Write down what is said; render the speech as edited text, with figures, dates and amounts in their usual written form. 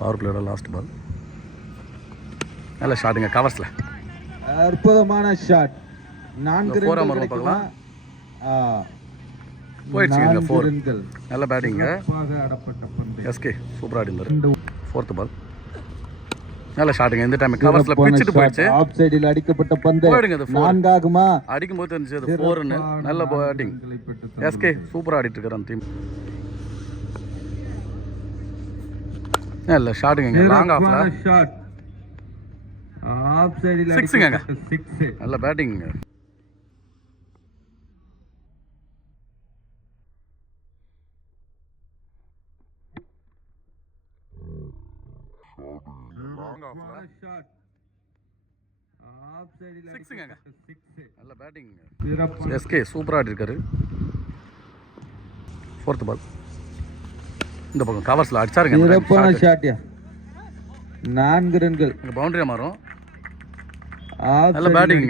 Power பிளேயோட last ball. நல்ல ஷாட்டுங்க கவர்ஸில். அற்புதமான ஷாட். 4 ரன்கள் பார்க்கலாம். போயிடுச்சுங்க 4 ரன்கள். நல்ல பேட்டிங்க. எஸ்கே சூப்பராக ஆடிந்தார். 4th பால். நல்ல ஷாட்டுங்க. இந்த டைம் கவர்ஸ்ல பிச்சிட்டு போயிடுச்சு. ஆஃப் சைடில் அடிக்கப்பட்ட பந்து போயிடுங்க. அது 4 ஆகுமா? அடிக்கும்போது தெரிஞ்சது அது 4 ரன். நல்ல பேட்டிங். எஸ்கே சூப்பராக ஆடிட்டு இருக்காரு அந்த டீம். நல்ல ஷாட்டுங்க. லாங் ஆஃப்ல ஷாட். ஆஃப் சைடில் 6ங்க. 6. நல்ல பேட்டிங்க. நல்ல பேட்டிங். எஸ்கே சூப்பராக ஆடிருக்காரு. 4th பால். இந்த பக்கம் கவர்ஸ்ல அடிச்சாருங்க. 4 ரன்கள். பவுண்டரியா மாறும். நல்ல பேட்டிங்.